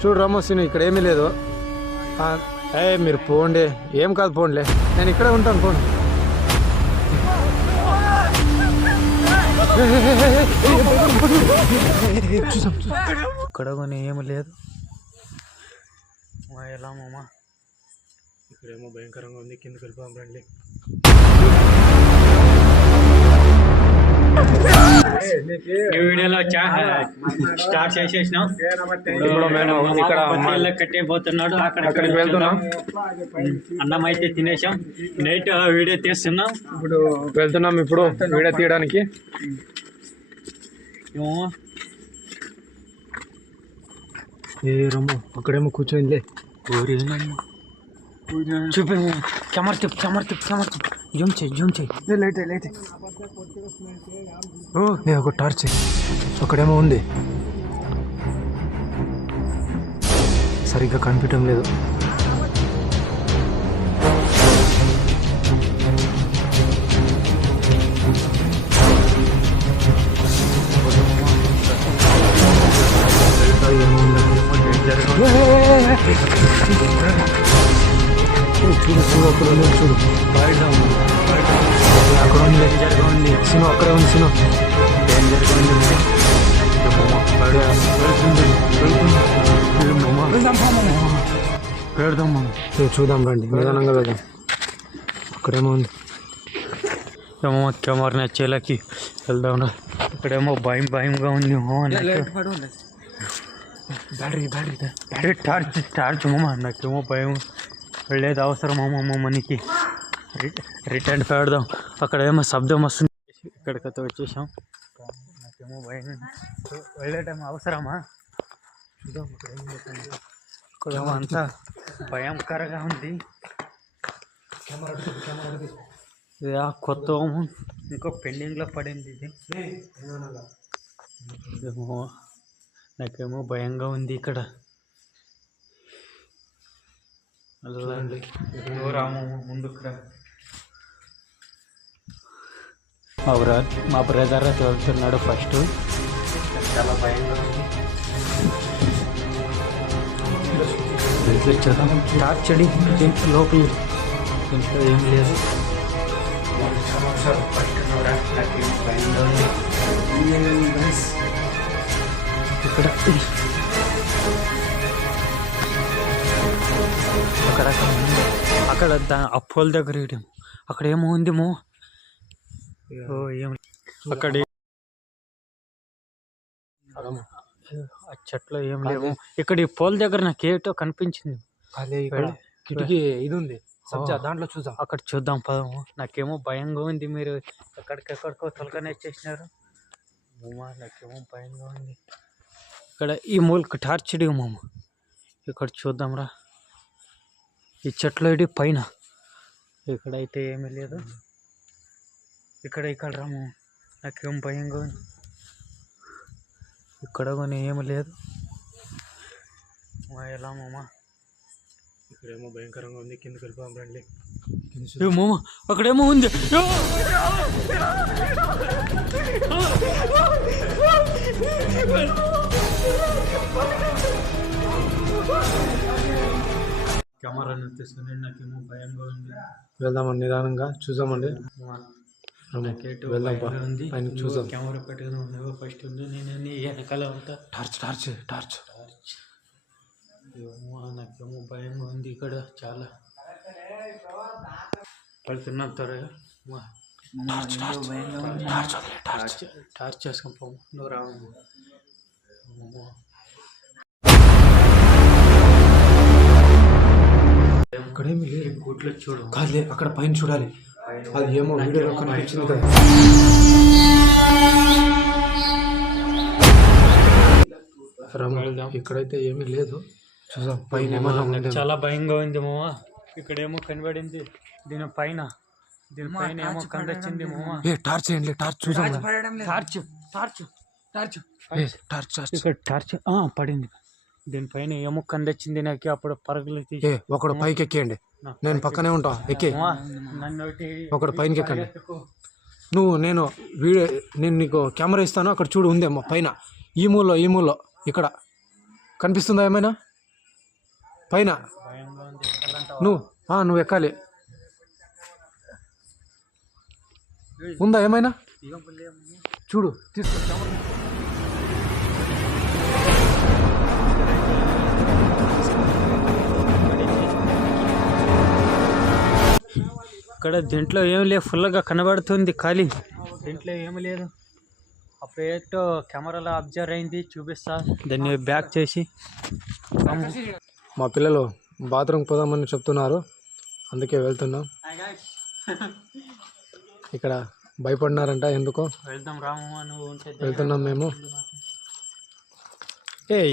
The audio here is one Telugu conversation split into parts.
చూడు రమ్మోసిను ఇక్కడ ఏమీ లేదు. మీరు పోండి, ఏం కాదు పోండిలే, నేను ఇక్కడే ఉంటాను పోండి. ఇక్కడ కానీ ఏమి లేదు. ఎలా మామా ఇక్కడేమో భయంకరంగా ఉంది, కిందకి వెళ్ళిపోదాం రండి. వీడియోలో స్టార్ట్ చేసేసినాం. కట్టేపోతున్నాడు, అక్కడికి వెళ్తున్నాం. అన్నం అయితే తినేసాం, నైట్ వీడియో తీస్తున్నాం. ఇప్పుడు వెళ్తున్నాం ఇప్పుడు వీడియో తీయడానికి. ఏ రమ్మ అక్కడేమో కూర్చోండిలే. చూపి కెమెరా తిప్పు జూమ్ చేయి లైట్. ఒక టార్చ్ అక్కడేమో ఉంది, సరిగ్గా కనిపించడం లేదు. చూడు అక్కడ చూడు, అక్కడ ఉంది సిను, అక్కడే ఉంది సిను. పెడదాం మనం, చూద్దాం రండి, నిదానంగా వెళ్దాం. అక్కడేమో ఉంది, ఏమో కెమెరా నచ్చేలాకి వెళ్దాం. ఇక్కడేమో భయంగా ఉంది. బ్యాటరీ టార్చ్ మామ, నాకేమో భయం. వెళ్ళేది అవసరం అమ్మమ్మ మనకి. రిటర్న్ పెడదాం. అక్కడ ఏమో శబ్దం వస్తుంది. ఇక్కడికైతే వచ్చేసాం. నాకేమో భయం, వెళ్ళేటం అవసరమా? చూద్దాం. ఇక్కడేమో అంతా భయంకరంగా ఉంది. ఇది కొత్త ఇంకో పెండింగ్లో పడింది. ఇది ఏమో నాకేమో భయంగా ఉంది. ఇక్కడ రాము ముందుకు రా. మా బ్రదర్ చదువుతున్నాడు ఫస్ట్. చాలా భయంగా ఉంది. టార్చ్ అడి లోపల ఇంట్లో ఏం లేదు. ఇక్కడ అక్కడ అప్పోల దగ్గర అక్కడ ఏమో ఉందేమో. అక్కడ ఆ చెట్లు ఏం లేవు. ఇక్కడ ఈ పోల్ దగ్గర నాకు ఏటో కనిపించింది. అదే ఇక్కడ కిటికీ ఇది ఉంది, దాంట్లో చూద్దాం. అక్కడ చూద్దాం పదము. నాకేమో భయంగా ఉంది. మీరు ఎక్కడికెక్కడికో తొలకనే వచ్చేసినారు. నాకేమో భయంగా ఉంది. ఇక్కడ ఈ మూలకి టార్చ్ మామ, ఇక్కడ చూద్దాం రా. ఈ చెట్లు ఇడి పైన, ఇక్కడైతే ఏమీ లేదు. ఇక్కడ రాము, నాకేం భయంగా ఉంది. ఇక్కడ కానీ ఏమి లేదు. ఎలా మామ ఇక్కడేమో భయంకరంగా ఉంది, కిందకి వెళ్ళిపోదాం రండి. మామ అక్కడేమో ఉంది. కెమెరాను తీసుకుని నాకేమో భయంగా ఉంది. వెళ్దామండి, నిదానంగా చూద్దామండి. వెళ్దాం, పైన చూద్దాం. కెమెరా పెట్టుకుని ఫస్ట్ ఉంది, నేను వెనకాల ఉంటా. టార్చ్ నాకేమో భయంగా ఉంది. ఇక్కడ చాలా పడుతున్నాం. త్వరగా టార్చ్ చేసుకొని పోము. నువ్వు రావు. అక్కడేమి లేదు. గుట్లో చూడు. కాదులే, అక్కడ పైన చూడాలి. అది ఏమో వీడియోలో కనిపించింది కదా. ఇక్కడైతే ఏమీ లేదు, చూద్దాం పైన ఏమన్నా ఉంది. చాలా భయంగా ఉంది మామ. ఇక్కడేమో కనబడింది. దీనిపైన ఏమో కనిపించింది మామ. టార్చ్ ఏంటి? టార్చ్ చూద్దాం. ఇక్కడ టార్చ్ పడింది. దీనిపైన ఏమో కనిపించింది నాకు. అప్పుడు పరుగులు తీసి ఒకడు పైకి ఎక్కేయండి, నేను పక్కనే ఉంటా. ఎక్కే ఒకడు పైనకి ఎక్కండి. నేను నీకు కెమెరా ఇస్తాను. అక్కడ చూడు ఉందేమో పైన, ఈ మూలలో ఇక్కడ కనిపిస్తుందా ఏమైనా? పైన భయంగా ఉంది ఎక్కాలంటావా? నువ్వు ఎక్కాలి. ఉందా ఏమైనా ఇగో పుల్లేమో. చూడు, తీసుకో. ఇక్కడ దీంట్లో ఏం లేదు, ఫుల్గా కనబడుతుంది ఖాళీ. దీంట్లో ఏమి లేదు. ఆ ప్లేట్ కెమెరాలో అబ్జర్వ్ అయింది, చూపిస్తా. దాన్ని బ్యాక్ చేసి. మా పిల్లలు బాత్రూమ్ పోదామని చెప్తున్నారు, అందుకే వెళ్తున్నాం. ఇక్కడ భయపడినారంట, ఎందుకో వెళ్దాం రాము, నువ్వు ఉంటే వెళ్తున్నాం మేము.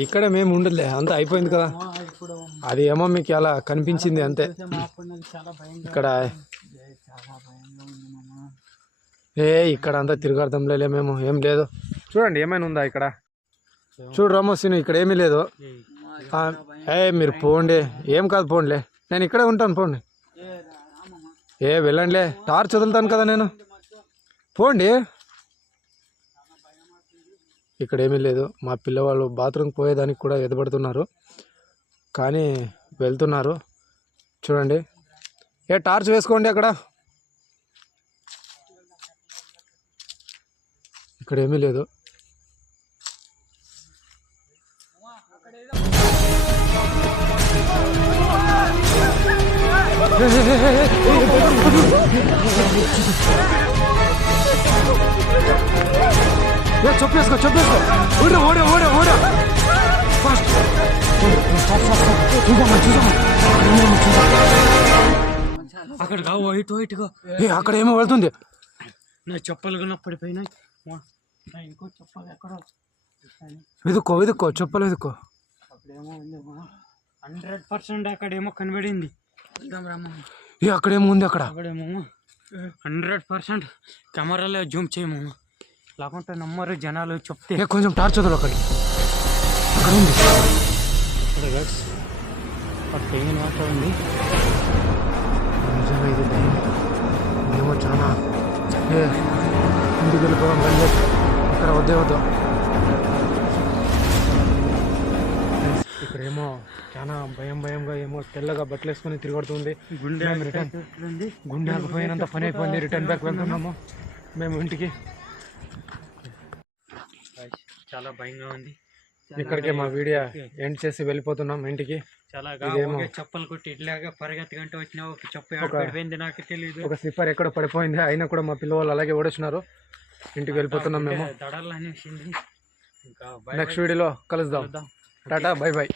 ఇక్కడ మేము ఉండలే, అంతా అయిపోయింది కదా. ఇప్పుడు అది ఏమో మీకు అలా కనిపించింది అంతే. చాలా భయంగా ఇక్కడ చాలా భయంగా ఉంది మామ. ఇక్కడ అంతా తిరగడతాంలే, మేము ఏం లేదు. చూడండి ఏమైనా ఉందా ఇక్కడ? చూడు రామోసిని, ఇక్కడ ఏమీ లేదు. మీరు పోండి, ఏం కాదు, పోండిలే, నేను ఇక్కడే ఉంటాను, పోండి. వెళ్ళండిలే, టార్చ్ వదులుతాను కదా నేను, పోండి. ఇక్కడ ఏమీ లేదు. మా పిల్లవాళ్ళు బాత్రూమ్కి పోయేదానికి కూడా ఎదబడుతున్నారు, కానీ వెళ్తున్నారు. చూడండి, టార్చ్ వేసుకోండి అక్కడ. ఇక్కడ ఏమీ లేదు. చెప్పేసుకో ఓడా ఫాస్ట్. అక్కడ కావు, వైట్గా అక్కడ ఏమో వెళ్తుంది. నా చెప్పలు కూడా పడిపోయినాయి. ఇంకో చెప్పలు ఎక్కడ వెతుక్కో చెప్పలు వెతుక్కో. అక్కడేమో ఉందేమో 100% అక్కడేమో కనబడింది. అక్కడేమో ఉంది, అక్కడేమో 100% కెమెరాలో జూమ్ చేయము, లేకుంటే నమ్మరు జనాలు చెప్తే. కొంచెం టార్చ్ వదలు, అక్కడ ఉంది. పెయిన్ మాత్రం ఉంది. నిజంగా ఇది భయం ఏమో చాలా. ఇంటికి వెళ్ళిపోవడం బండి, ఇక్కడ వద్దు. ఇక్కడేమో చాలా భయంగా ఏమో తెల్లగా బట్టలు వేసుకొని తిరగడుతుంది. గుండె ఆగిపోయినంత పని అయిపోయింది. రిటర్న్ బ్యాక్ వెళ్తున్నాము మేము ఇంటికి. చాలా భయంగా ఉంది. ఇక్కడికే మా వీడియో ఎండ్ చేసి వెళ్ళిపోతున్నాం ఇంటికి. చాలా చెప్పలు కొట్టి ఇట్లాగా పరిగెత్తుకుంటూ వచ్చినా ఒక చెప్పు పడిపోయింది, నాకు తెలియదు. ఒక స్లిప్పర్ ఎక్కడ పడిపోయింది, అయినా కూడా మా పిల్లవాళ్ళు అలాగే ఓడొచ్చినారు. ఇంటికి వెళ్ళిపోతున్నాం మేము. దడాలు అనేసింది. ఇంకా నెక్స్ట్ వీడియోలో కలుద్దాం. టాటా, బై.